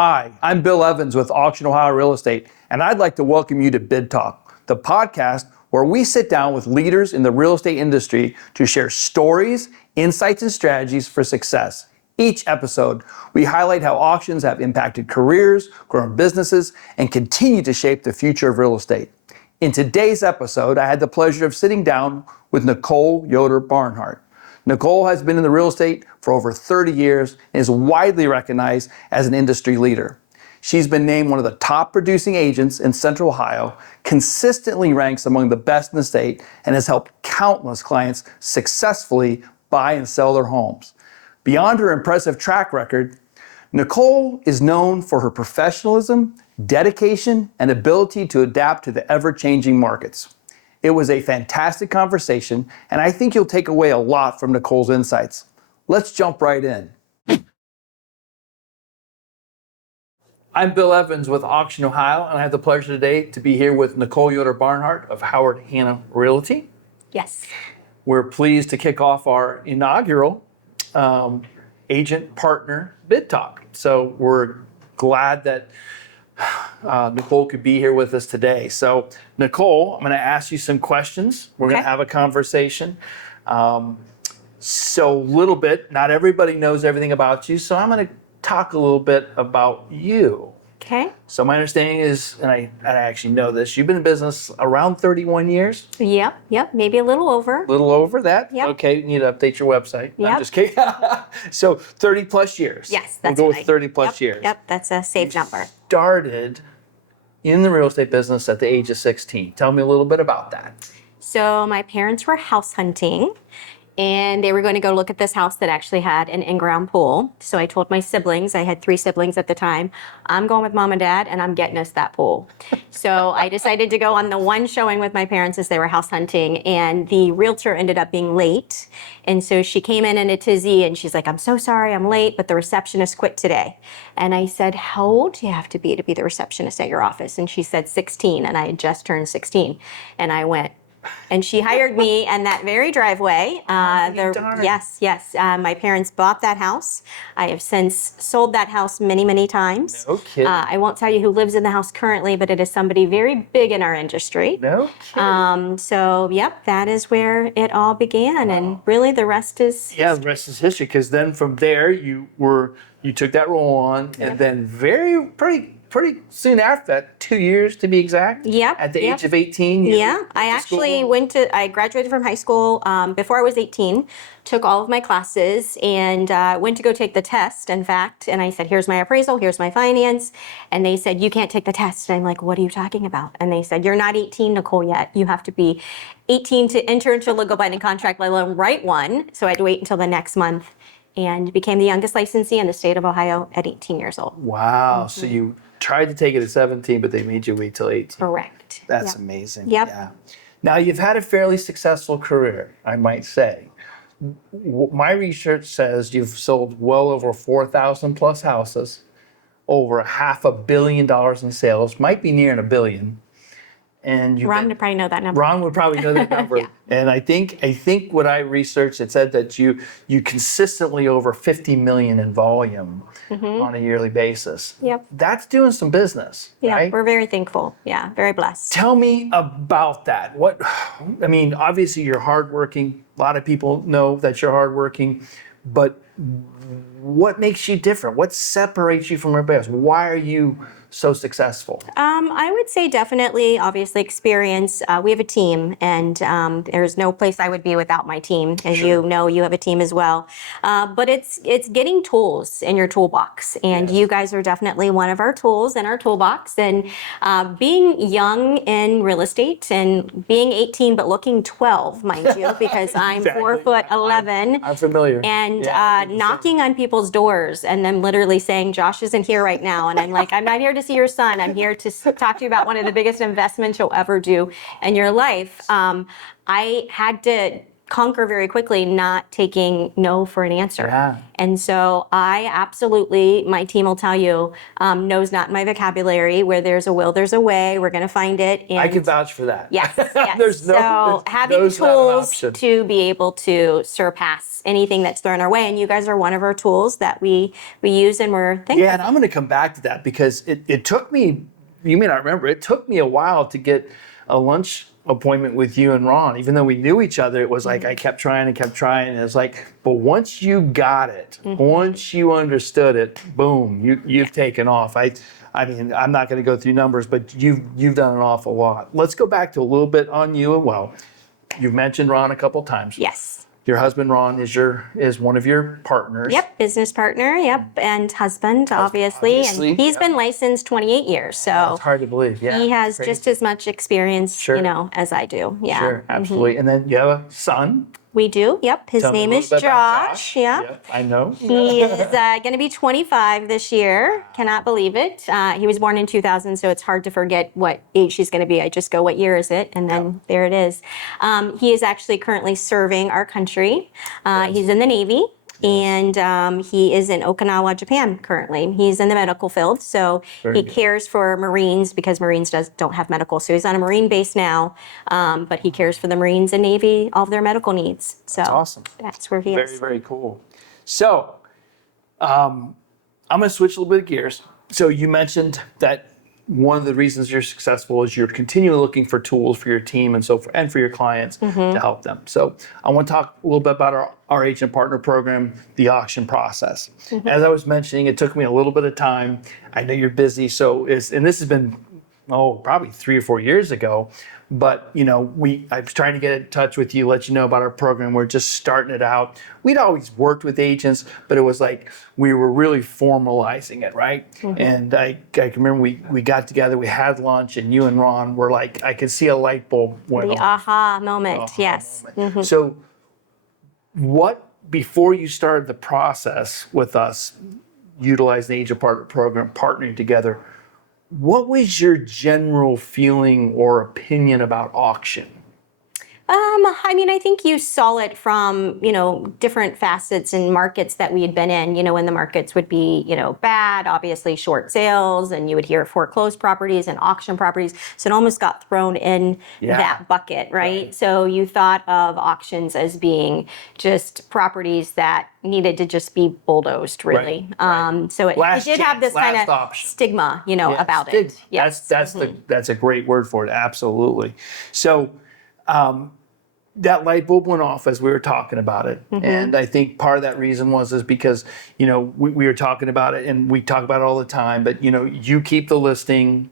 Hi, I'm Bill Evans with Auction Ohio Real Estate, and I'd like to welcome you to Bid Talk, the podcast where we sit down with leaders in the real estate industry to share stories, insights, and strategies for success. Each episode, we highlight how auctions have impacted careers, grown businesses, and continue to shape the future of real estate. In today's episode, I had the pleasure of sitting down with Nicole Yoder Barnhart. Nicole has been in the real estate for over 30 years and is widely recognized as an industry leader. She's been named one of the top producing agents in Central Ohio, consistently ranks among the best in the state, and has helped countless clients successfully buy and sell their homes. Beyond her impressive track record, Nicole is known for her professionalism, dedication, and ability to adapt to the ever-changing markets. It was a fantastic conversation, and I think you'll take away a lot from Nicole's insights. Let's jump right in. I'm Bill Evans with Auction Ohio, and I have the pleasure today to be here with Nicole Yoder Barnhart of Howard Hanna Realty. Yes. We're pleased to kick off our inaugural agent partner bid talk. So we're glad that Nicole could be here with us today. So Nicole, I'm going to ask you some questions. We're going to have a conversation. So a little bit, not everybody knows everything about you. So I'm going to talk a little bit about you. Okay. So my understanding is, and I actually know this, you've been in business around 31 years? Yep. Maybe a little over. A little over that? Yep. Okay, you need to update your website. Yep. I'm just kidding. So 30 plus years. Yes, that's We'll go right. with 30 plus years. Yep, that's a safe number. Started in the real estate business at the age of 16. Tell me a little bit about that. So my parents were house hunting, and they were going to go look at this house that actually had an in-ground pool. So I told my siblings, I had 3 siblings at the time, I'm going with mom and dad, and I'm getting us that pool. So I decided to go on the one showing with my parents as they were house hunting, and the realtor ended up being late. And so she came in a tizzy, and she's like, I'm so sorry I'm late, but the receptionist quit today. And I said, how old do you have to be the receptionist at your office? And she said 16, and I had just turned 16. And I went, and she hired me in that very driveway. Yes. My parents bought that house. I have since sold that house many, many times. No kidding. I won't tell you who lives in the house currently, but it is somebody very big in our industry. No kidding. So, yep, that is where it all began. And really the rest is Yeah, the rest is history, because then from there you took that role on, and then pretty soon after that, 2 years to be exact. Yep. At the age of 18. I graduated from high school before I was 18, took all of my classes, and went to go take the test, in fact. And I said, here's my appraisal, here's my finance. And they said, you can't take the test. And I'm like, what are you talking about? And they said, you're not 18, Nicole, yet. You have to be 18 to enter into a legal binding contract, let alone write one. So I had to wait until the next month, and became the youngest licensee in the state of Ohio at 18 years old. Wow. So you tried to take it at 17, but they made you wait till 18. Correct. That's Yep. amazing. Yep. Yeah. Now, you've had a fairly successful career, I might say. My research says you've sold well over 4,000 plus houses, over $500 million in sales, might be nearing $1 billion. And Ron would probably know that number. Ron would probably know that number. Yeah. And I think what I researched, it said that you consistently over 50 million in volume on a yearly basis. Yep. That's doing some business, Yeah, right? we're very thankful. Yeah, very blessed. Tell me about that. Obviously you're hardworking. A lot of people know that you're hardworking, but what makes you different? What separates you from everybody else? Why are you so successful? I would say definitely, obviously, experience. We have a team, and there's no place I would be without my team. As you know, you have a team as well. But it's getting tools in your toolbox, and you guys are definitely one of our tools in our toolbox. And being young in real estate, and being 18 but looking 12, mind you, because I'm Exactly. 4'11". I'm familiar. And Yeah. knocking on people's doors and then literally saying, Josh isn't here right now. And I'm like, I'm not here to see your son. I'm here to talk to you about one of the biggest investments you'll ever do in your life. I had to conquer very quickly not taking no for an answer. Yeah. And so I absolutely, my team will tell you, no's not my vocabulary. Where there's a will, there's a way. We're going to find it. And I can vouch for that. yes, yes. There's no, so having no's not an tools option. to be able to surpass anything that's thrown our way. And you guys are one of our tools that we use and we're thankful. Yeah, and I'm going to come back to that because it took me, you may not remember, it took me a while to get a lunch appointment with you and Ron. Even though we knew each other, it was like I kept trying and kept trying. And it's like, but once you got it, once you understood it, boom, you've taken off. I mean, I'm not going to go through numbers, but you've done an awful lot. Let's go back to a little bit on you. Well, you've mentioned Ron a couple times. Yes. Your husband Ron is one of your partners. Yep, business partner. Yep, and husband, obviously. And he's been licensed 28 years, so it's hard to believe. Yeah, he has just as much experience, Sure. as I do. Yeah, Sure, absolutely. And then you have a son. we do. Yep, his Tell me a name little is bit about Josh. Yep. Yep, I know. He is going to be 25 this year. Cannot believe it. He was born in 2000, so it's hard to forget what age he's going to be. I just go, what year is it? And then there it is. He is actually currently serving our country. He's in the Navy. And he is in Okinawa, Japan currently. He's in the medical field, so he cares for Marines because Marines don't have medical. So he's on a Marine base now, but he cares for the Marines and Navy, all of their medical needs. So That's awesome. That's where he Very, is. very cool. So I'm going to switch a little bit of gears. So you mentioned that one of the reasons you're successful is you're continually looking for tools for your team and so forth, and for your clients to help them. So I want to talk a little bit about our agent partner program, the auction process. As I was mentioning, it took me a little bit of time. I know you're busy, and this has been probably 3 or 4 years ago. But I was trying to get in touch with you, let you know about our program. We're just starting it out. We'd always worked with agents, but it was like we were really formalizing it, right? And I can remember we got together, we had lunch, and you and Ron were like, I could see a light bulb went The off. aha moment, yes. So before you started the process with us, utilizing the agent partner program, partnering together, what was your general feeling or opinion about auction? I mean, I think you saw it from, different facets and markets that we had been in, when the markets would be, bad, obviously short sales, and you would hear foreclosed properties and auction properties. So it almost got thrown in that bucket, right? So you thought of auctions as being just properties that needed to just be bulldozed, really. So it did have this kind of stigma, about it. Yes. That's a great word for it. Absolutely. So, that light bulb went off as we were talking about it. And I think part of that reason is because, we were talking about it and we talk about it all the time, but you keep the listing,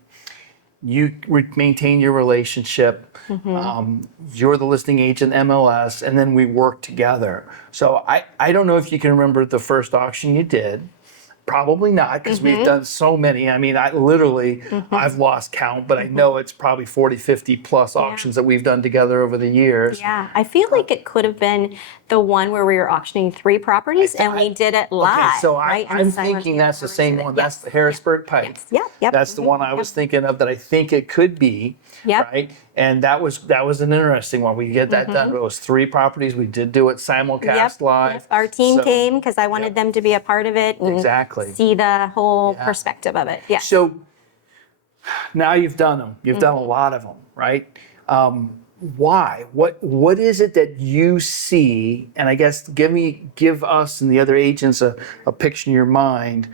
you maintain your relationship, you're the listing agent MLS, and then we work together. So I don't know if you can remember the first auction you did. Probably not, because we've done so many. I mean, I've lost count, but I know it's probably 40, 50 plus auctions that we've done together over the years. Yeah, I feel like it could have been the one where we were auctioning 3 properties and we did it live. Okay, so right? I'm thinking that's the same one. That's the Harrisburg Pike. Yep. That's the one I was thinking of that I think it could be. Yep. Right? And that was an interesting one. We get that done. It was 3 properties. We did do it simulcast live. Yep. Our team came because I wanted them to be a part of it and see the whole perspective of it. Yeah. So now you've done them. You've done a lot of them, right? Why? What is it that you see? And I guess give us and the other agents a picture in your mind.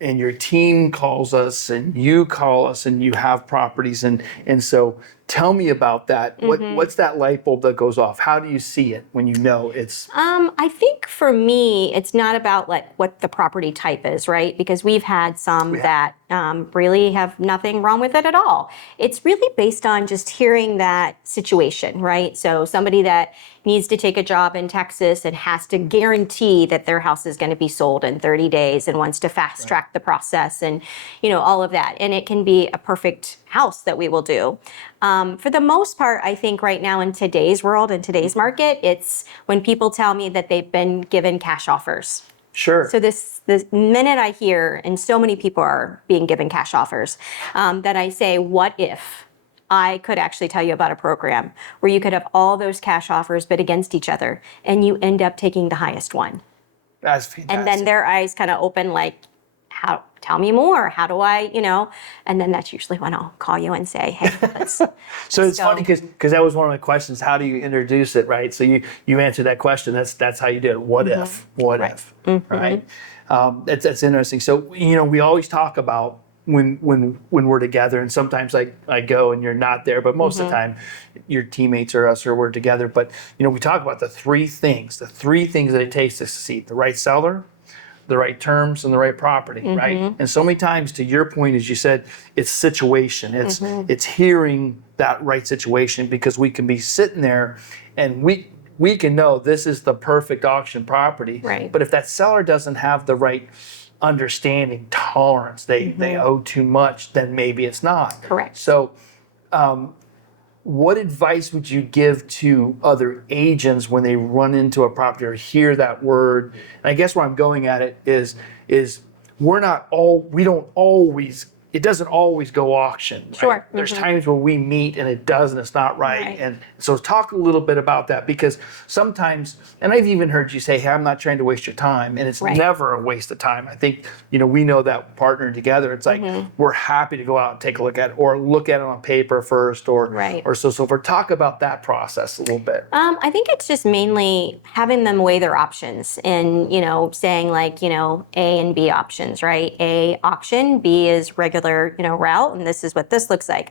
And your team calls us, and you call us, and you have properties, and so tell me about that. What's that light bulb that goes off? How do you see it when you know it's? I think for me, it's not about like what the property type is, right? Because we've had some that really have nothing wrong with it at all. It's really based on just hearing that situation, right? So somebody that needs to take a job in Texas and has to guarantee that their house is going to be sold in 30 days and wants to fast track the process and, all of that. And it can be a perfect house that we will do. For the most part, I think right now in today's world, in today's market, it's when people tell me that they've been given cash offers. Sure. So this minute I hear, and so many people are being given cash offers, that I say, what if I could actually tell you about a program where you could have all those cash offers bid against each other, and you end up taking the highest one. That's fantastic. And then their eyes kind of open like, how, tell me more. How do I, and then that's usually when I'll call you and say, hey, let's So it's go. funny because that was one of my questions. How do you introduce it, right? So you answered that question. That's how you did it. What if? What if? Right? That's interesting. So we always talk about when we're together, and sometimes I go and you're not there, but most of the time your teammates or us or we're together. But we talk about the three things that it takes to succeed: the right seller, the right terms, and the right property, right? And so many times, to your point, as you said, it's situation. It's hearing that right situation, because we can be sitting there and we can know this is the perfect auction property. Right. But if that seller doesn't have the right understanding, tolerance, they owe too much, then maybe it's not. Correct. So what advice would you give to other agents when they run into a property or hear that word? And I guess where I'm going at it is it doesn't always go auction. Right? Sure. There's times where we meet and it does and it's not right. And so talk a little bit about that, because sometimes, and I've even heard you say, hey, I'm not trying to waste your time. And it's never a waste of time. I think, we know that partnering together, it's like we're happy to go out and take a look at it, or look at it on paper first, or so forth. Talk about that process a little bit. I think it's just mainly having them weigh their options and, saying like, A and B options, right? A, auction, B is regular, route, and this is what this looks like.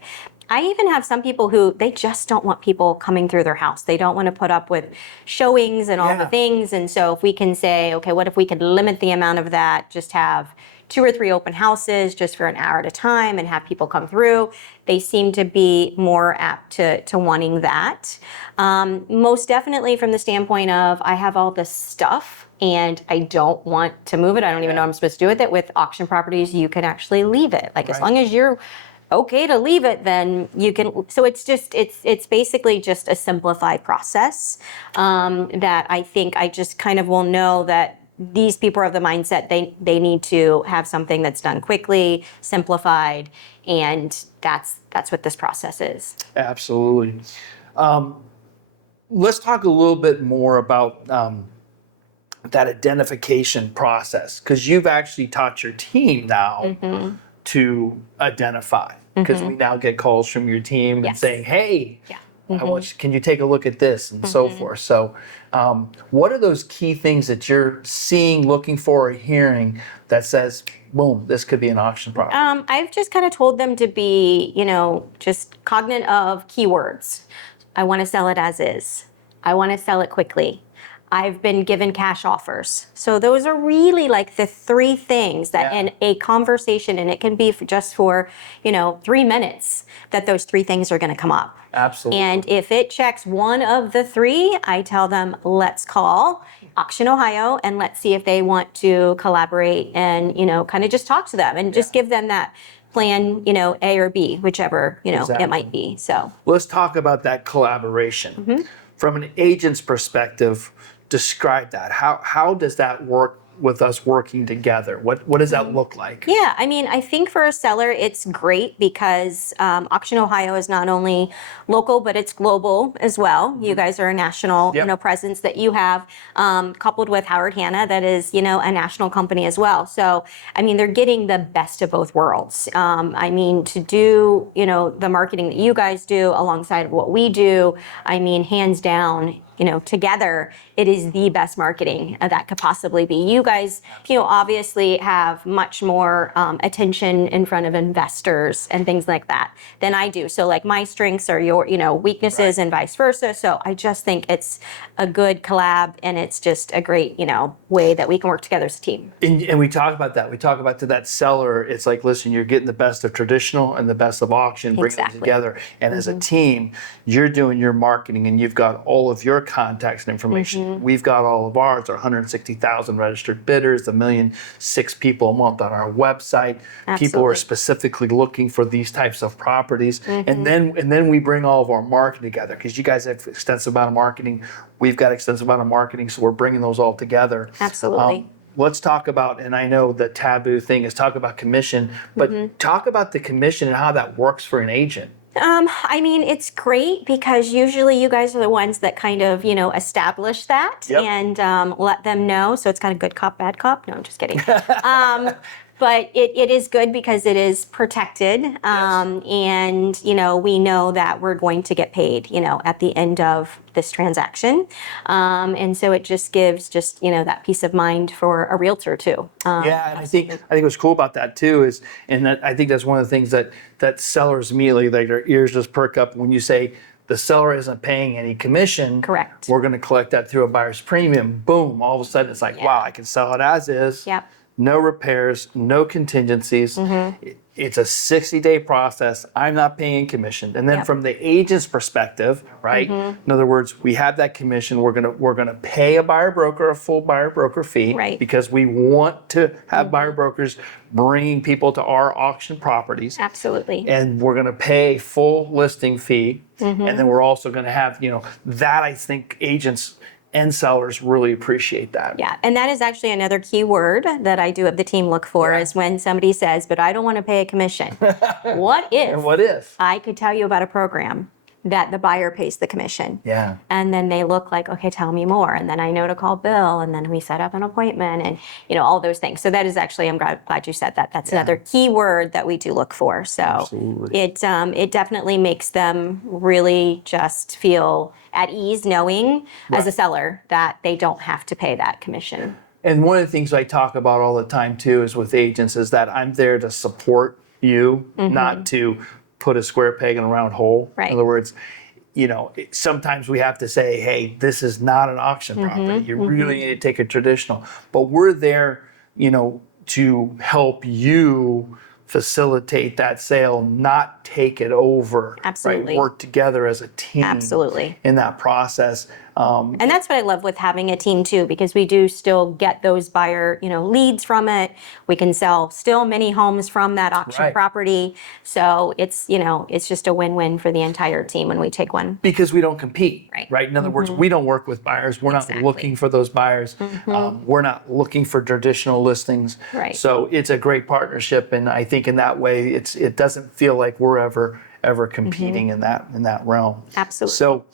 I even have some people who they just don't want people coming through their house. They don't want to put up with showings and all the things. And so if we can say, okay, what if we could limit the amount of that, just have 2 or 3 open houses just for an hour at a time and have people come through, they seem to be more apt to wanting that. Most definitely from the standpoint of, I have all this stuff and I don't want to move it. I don't even know what I'm supposed to do with it. With auction properties, you can actually leave it. Like as long as you're okay to leave it, then you can. So it's basically just a simplified process that I think I just kind of will know that these people are of the mindset they need to have something that's done quickly, simplified, and that's what this process is. Absolutely. Let's talk a little bit more about that identification process, because you've actually taught your team now to identify, because we now get calls from your team and saying, hey, can you take a look at this, and so forth. So what are those key things that you're seeing, looking for, or hearing that says, boom, this could be an auction property? I've just kind of told them to be, just cognizant of keywords. I want to sell it as is. I want to sell it quickly. I've been given cash offers. So those are really like the 3 things that in a conversation, and it can be just for, 3 minutes, that those 3 things are going to come up. Absolutely. And if it checks one of the 3, I tell them, let's call Auction Ohio and let's see if they want to collaborate and, kind of just talk to them and just give them that plan, A or B, whichever, it might be. So let's talk about that collaboration. From an agent's perspective, describe that. How does that work with us working together? What does that look like? Yeah, I think for a seller, it's great because Auction Ohio is not only local, but it's global as well. You guys are a national, presence that you have, coupled with Howard Hanna, that is, a national company as well. So, they're getting the best of both worlds. To do, the marketing that you guys do alongside what we do, hands down, together, it is the best marketing that could possibly be. You guys, obviously have much more attention in front of investors and things like that than I do. So like my strengths are your, weaknesses and vice versa. So I just think it's a good collab, and it's just a great, way that we can work together as a team. And we talk about that. We talk about to that seller, it's like, listen, you're getting the best of traditional and the best of auction, bringing them together. And as a team, you're doing your marketing and you've got all of your contacts and information. We've got all of ours, our 160,000 registered bidders, 1.6 million people a month on our website. Absolutely. People are specifically looking for these types of properties. And then we bring all of our marketing together, because you guys have extensive amount of marketing. We've got extensive amount of marketing, so we're bringing those all together. Absolutely. Let's talk about, and I know the taboo thing is talk about commission, but talk about the commission and how that works for an agent. I mean, it's great because usually you guys are the ones that kind of, establish that Yep. and let them know. So it's kind of good cop, bad cop. No, I'm just kidding. But it is good because it is protected. And, we know that we're going to get paid, at the end of this transaction. And so it just gives that peace of mind for a realtor too. Yeah, and I think what's cool about that too is, and that I think that's one of the things that sellers immediately, like, their ears just perk up when you say the seller isn't paying any commission. Correct. We're going to collect that through a buyer's premium. Boom! All of a sudden, it's like, wow, I can sell it as is. Yep. No repairs, no contingencies. It's a 60-day process. I'm not paying commission. And then Yep. from the agent's perspective, right? In other words, we have that commission. We're gonna pay a buyer broker a full buyer broker fee, Right. because we want to have buyer brokers bringing people to our auction properties. Absolutely. And we're gonna pay full listing fee. And then we're also gonna have, that I think agents and sellers really appreciate that. Yeah, and that is actually another key word that I do have the team look for is when somebody says, but I don't want to pay a commission. What And what if? I could tell you about a program that the buyer pays the commission? Yeah. And then they look like, okay, tell me more. And then I know to call Bill, and then we set up an appointment, and all those things. So that is actually, I'm glad you said that. That's another key word that we do look for. So Absolutely. it definitely makes them really just feel at ease knowing as a seller that they don't have to pay that commission. And one of the things I talk about all the time too is with agents is that I'm there to support you, not to put a square peg in a round hole. Right. In other words, sometimes we have to say, hey, this is not an auction property. You really need to take a traditional. But we're there, to help you facilitate that sale, not take it over. Absolutely. Right? Work together as a team. Absolutely. In that process. And that's what I love with having a team too, because we do still get those buyer, leads from it. We can sell still many homes from that auction Right. property. So it's, it's just a win-win for the entire team when we take one. Because we don't compete, Right. In other words, we don't work with buyers. We're not looking for those buyers. We're not looking for traditional listings. Right. So it's a great partnership, and I think in that way, it doesn't feel like we're ever competing in that realm. Absolutely. So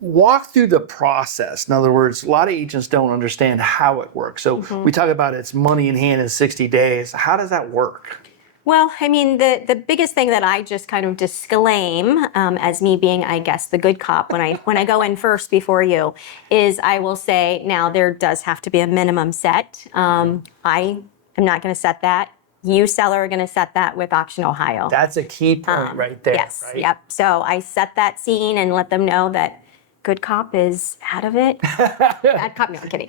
walk through the process. In other words, a lot of agents don't understand how it works. So we talk about it's money in hand in 60 days. How does that work? Well, I mean, the biggest thing that I just kind of disclaim as me being, I guess, the good cop when I go in first before you is I will say, now there does have to be a minimum set. I am not going to set that. You, seller, are going to set that with Auction Ohio. That's a key point right there. Yes, right? yep. So I set that scene and let them know that good cop is out of it. Bad cop, no, I'm kidding.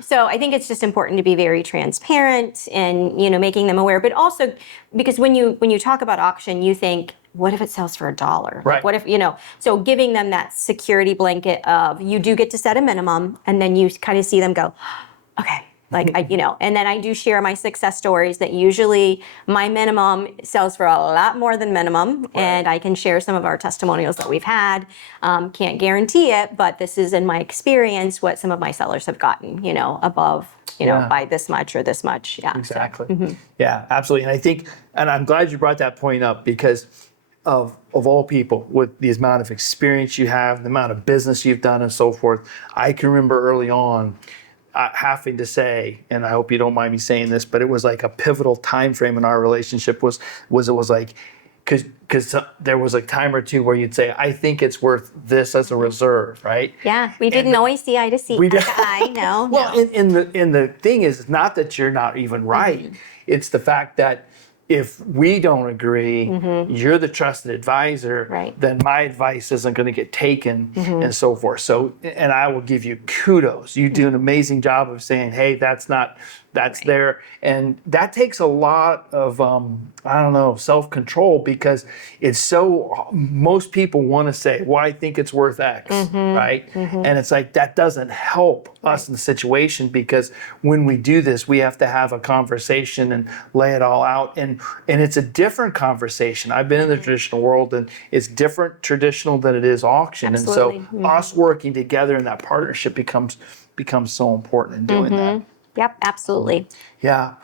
So I think it's just important to be very transparent and, making them aware. But also, because when you talk about auction, you think, what if it sells for $1? Right. What if, so giving them that security blanket of you do get to set a minimum, and then you kind of see them go, okay. And then I do share my success stories that usually my minimum sells for a lot more than minimum. Right. And I can share some of our testimonials that we've had. Can't guarantee it, but this is in my experience what some of my sellers have gotten, above, by this much or this much. Yeah. Exactly. Yeah, absolutely. And I think, and I'm glad you brought that point up because of all people, with the amount of experience you have, the amount of business you've done and so forth, I can remember early on having to say, and I hope you don't mind me saying this, but it was like a pivotal time frame in our relationship was like, because there was a time or two where you'd say, I think it's worth this as a reserve, right? Yeah, we didn't always see eye to see. I know. Well, no. and the thing is, it's not that you're not even right. It's the fact that if we don't agree, you're the trusted advisor, Right. then my advice isn't going to get taken and so forth. So, and I will give you kudos. You do an amazing job of saying, hey, that's Right. there. And that takes a lot of, self-control, because it's so, most people want to say, well, I think it's worth X, right? And it's like, that doesn't help us in the situation, because when we do this, we have to have a conversation and lay it all out. And it's a different conversation. I've been in the traditional world, and it's different traditional than it is auction. Absolutely. And so us working together in that partnership becomes so important in doing that. Yep, absolutely. Yeah.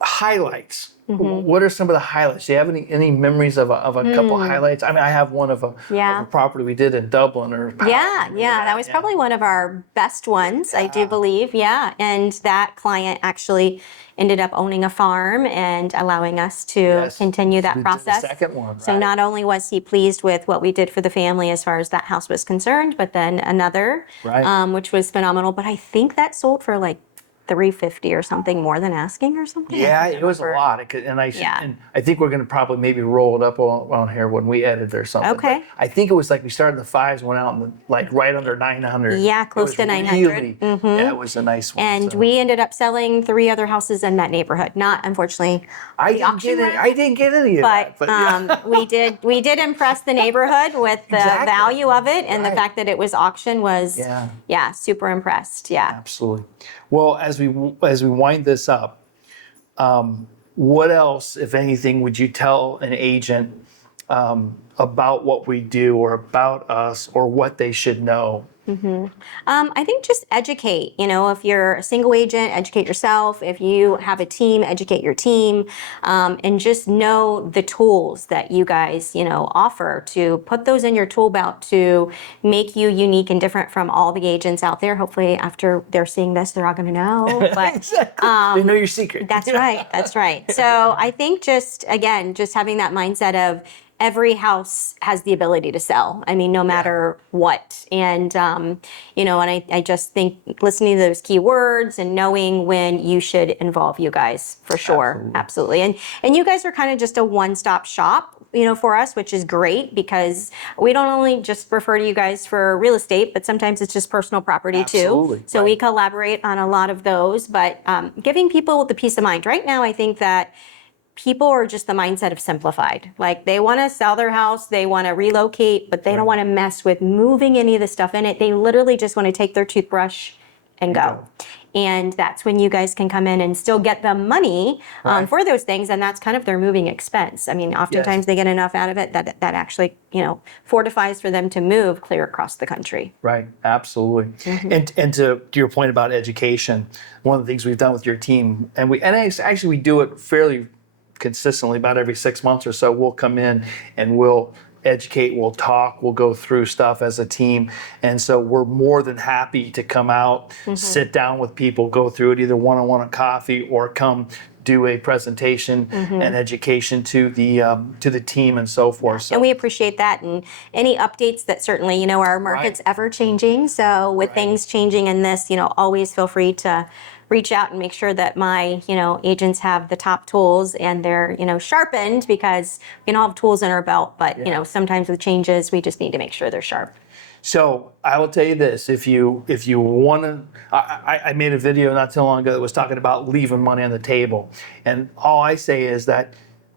highlights. What are some of the highlights? Do you have any memories of a couple highlights? I mean, I have one of a property we did in Dublin. Yeah, that was probably one of our best ones, I do believe. Yeah, and that client actually ended up owning a farm and allowing us to continue that process. The second one, So not only was he pleased with what we did for the family as far as that house was concerned, but then another, which was phenomenal. But I think that sold for like $350 or something more than asking or something. Yeah, it was a lot. And I think we're going to probably maybe roll it up on here when we edit or something. Okay. But I think it was like we started in the fives, went out in like right under 900. Yeah, close to 900. Yeah, it was a nice one. And we ended up selling 3 other houses in that neighborhood. Not, unfortunately, I didn't get any of that. But we did impress the neighborhood with the value of it, and the fact that it was auction was super impressed. Yeah, absolutely. Well, as we wind this up, what else, if anything, would you tell an agent about what we do or about us or what they should know? I think just educate. If you're a single agent, educate yourself. If you have a team, educate your team, and just know the tools that you guys, offer, to put those in your tool belt to make you unique and different from all the agents out there. Hopefully, after they're seeing this, they're all going to know. But they know your secret. That's right. That's right. So I think just having that mindset of every house has the ability to sell. I mean, no matter what. And, and I just think listening to those key words and knowing when you should involve you guys, for sure. Absolutely. And you guys are kind of just a one-stop shop, for us, which is great, because we don't only just refer to you guys for real estate, but sometimes it's just personal property too. So we collaborate on a lot of those, but giving people the peace of mind. Right now, I think that people are just the mindset of simplified. Like, they want to sell their house, they want to relocate, but they don't want to mess with moving any of the stuff in it. They literally just want to take their toothbrush and go. And that's when you guys can come in and still get the money for those things, and that's kind of their moving expense. I mean, oftentimes they get enough out of it that actually, fortifies for them to move clear across the country. Right, absolutely. And to your point about education, one of the things we've done with your team, and actually we do it fairly consistently, about every 6 months or so, we'll come in and we'll educate, we'll talk, we'll go through stuff as a team. And so we're more than happy to come out, sit down with people, go through it either one-on-one on coffee or come do a presentation and education to the team and so forth. So, and we appreciate that, and any updates that certainly, our market's ever changing. So with things changing in this, always feel free to reach out and make sure that my, agents have the top tools and they're, sharpened, because we don't have tools in our belt, but, sometimes with changes, we just need to make sure they're sharp. So I will tell you this, if you want to, I made a video not too long ago that was talking about leaving money on the table. And all I say is that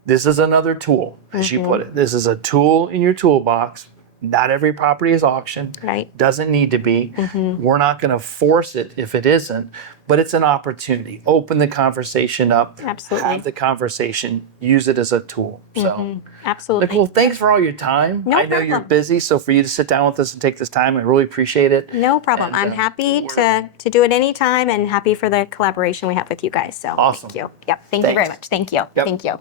this is another tool, as you put it. This is a tool in your toolbox. Not every property is auctioned. Right. Doesn't need to be. We're not going to force it if it isn't, but it's an opportunity. Open the conversation up. Absolutely. Have the conversation. Use it as a tool. So, absolutely. Nicole, thanks for all your time. No I know problem. you're busy, so for you to sit down with us and take this time, I really appreciate it. No problem. And, I'm happy to do it anytime, and happy for the collaboration we have with you guys. So awesome. Thank you. Yep. Thank you very much. Thank you. Yep. Thank you.